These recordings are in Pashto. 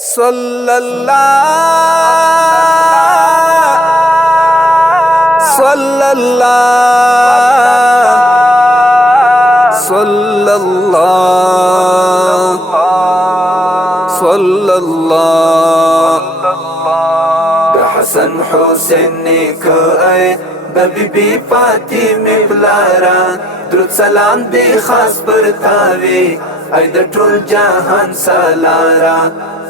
صلى الله صلى الله صلى الله صلى الله بحسن حسين نکای ببیبی فاطمه بلارا درود سلام دی خاص پر تاوی ای د ټول جهان سالارا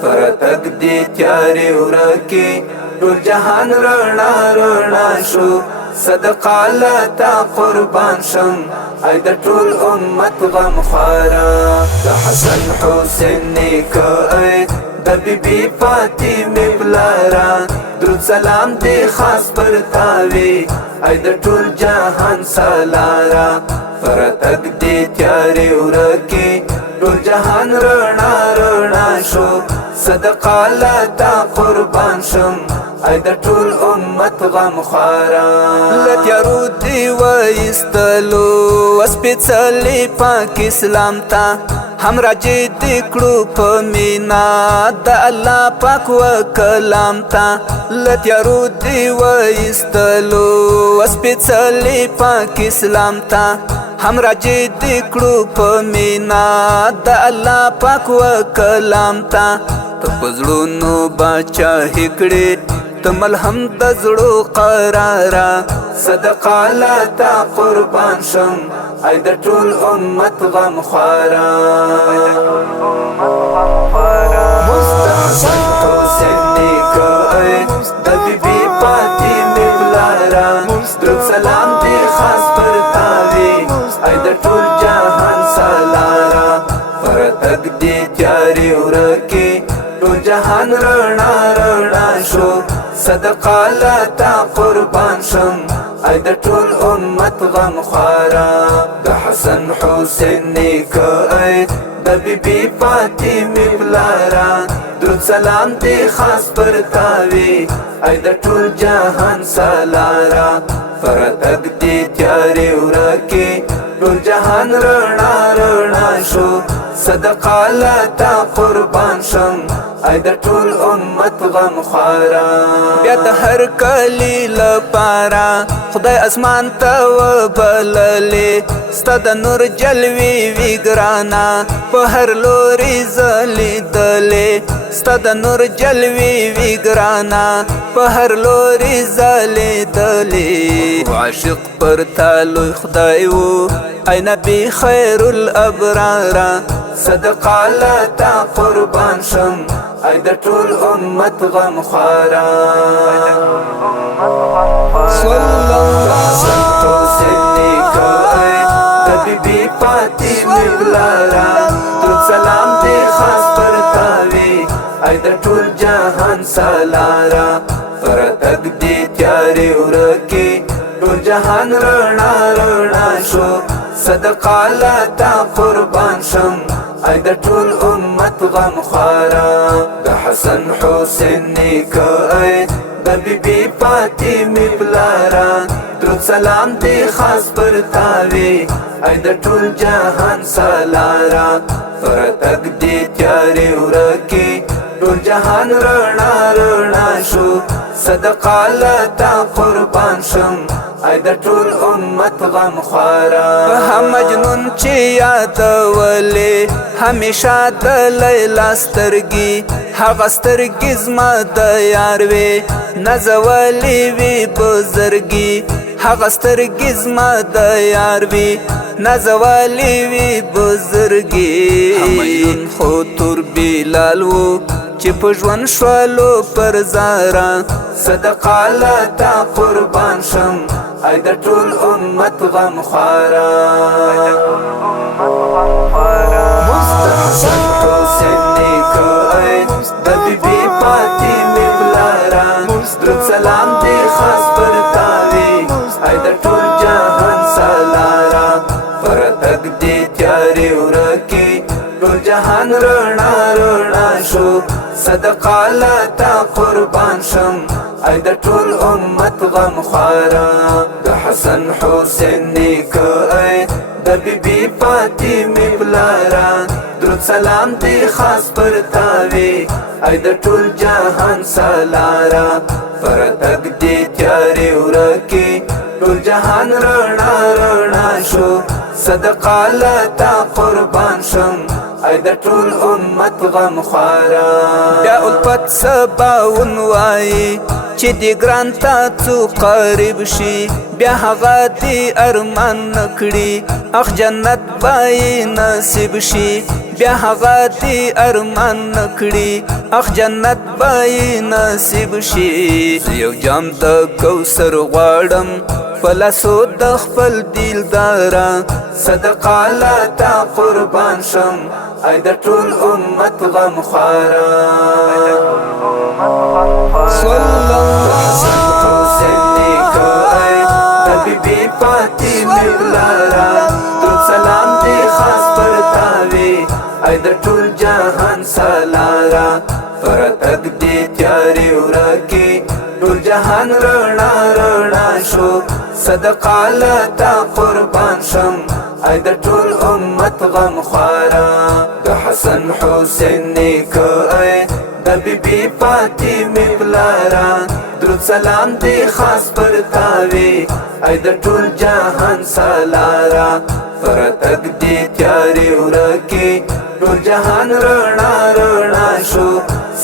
فرتک دی تیاری ورکی ټول جهان رڼا رڼا شو صدقه لتا قربان شم ای د ټول امت غم خوارا د حسن حسین نیکای د بیبی فاطمه بلارا درود سلام دی خاص پر تاوی ای د ټول جهان سالارا فرتک دی تیاری ورکی ټول جهان رڼا رڼا شو صدقه لتا قربان شم ای د ټول امت غم خوارا لتیارو دی وایستلو وسپیڅلی پاک اسلام تا هم راجی دی کړو په مینا د الله پاک و کلام تا لتیارو دی وایستلو وسپیڅلی پاک اسلام تا هم راجی دی کړو په مینا د الله پاک و کلام تا ته پزړونو باچا هکړې تمل هم د زړو قرارا صدقه لتا قربان شم ای د ټول امت غم خوارا مستحسن حسین نیکای د بیبی فاطمه بلارا درود سلام دی خاص پر تاوی ای د ټول جهان سالارا فرتک دی تیاری ورکی ټول جهان رڼا رڼا شو صدقه لتا قربان شم ای د ټول امت غم خوارا د حسن حسین نیکای د بیبی فاطمه بلارا درود سلام دی خاص پر تاوی ای د ټول جهان سالارا فرتک دی تیاری ورکی ټول جهان رڼا رڼا شو صدقه لتا قربان شم ای د ټول امت غم خوارا بیا د هر کلی لپاره خدای اسمان ته وبللې ستا د نور جلوي وی ګرانا په هر لوري ځلېدلې ستا د نور جلوي وی ګرانا په هر لوري ځلېدلې عاشق پر تالو خدای وو ای نبی خیر الابرار صدقه لتا قربان شم ای د ټول امت غم خوارا صلی الله حسین نیکای د بیبی فاطمه بلارا درود سلام دی خاص پر تاوی ای د ټول جهان سالارا فرتک دی تیاری ورکی ټول جهان رڼا رڼا شو صدقه لتا قربان شم ای د ټول امت غم خوارا د حسن حسین نیکای د بیبی فاطمه بلارا درود سلام دی خاص پر تاوی ای د ټول جهان سالارا فرتک دی تیاری ورکی ټول جهان رڼا رڼا شو صدقه لتا قربان شم ای د ټول امت غم خوارا هم مجنون چې یادولې همیشه د لیلا سترګي هغه سترګي زما د یار وې نازولې وي بزرګي هغه سترګي زما د یار وې نازولې وي بزرګي همایون خو تور بلال وو چې په ژوند شولو پر زارا صدقه لتا قربان شم ای د ټول امت غم خوارا مستحسن حسین نیکای د بیبی فاطمه بلارا درود سلام دی خاص پر تاوی ای د ټول جهان سالارا فرتک دی تیاری ورکی ټول جهان رڼا رڼا شو صدقه لتا قربان شم ای د ټول امت غم خوارا د حسن حسین نیکای د بیبی فاطمه بلارا درود سلام دی خاص پر تاوی ای د ټول جهان سالارا پر تک دې تیارې ورکې ټول جهان رڼا رڼا شو صدقه لتا قربان شم ای د ټول امت غم خوارا بیا الفت سباون وایي چې دې ګران تا څو قریب شي بیا هغه دې ارمان نکړي اخ جنت بای نصیب شي بیا هغه دې ارمان نکړي اخ جنت بای نصیب شي یو جام د کوثر غواړم فلاسو د خپل دلدارا صدقه لتا قربان شم ای د ټول امت غم خوارا صلی حسن حسین نیکه ای د بیبي فاطمه پلارا درود سلام دی خاص پر تاوی ای د ټول جهان سالارا پر تک دی تیارې ورکې ټول جهان رڼا رڼا شو صدقه لتا قربان شم ای د ټول امت غم خوارا د حسن حسین نیکه ای د بیبي فاطمه پلارا درود سلام دی خاص پر تاوی ای د ټول جهان سالارا پر تک دی تیارې ورکې ټول جهان رڼا رڼا شو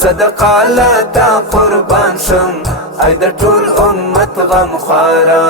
صدقه لتا قربان شم ای د ټول امت غم خوارا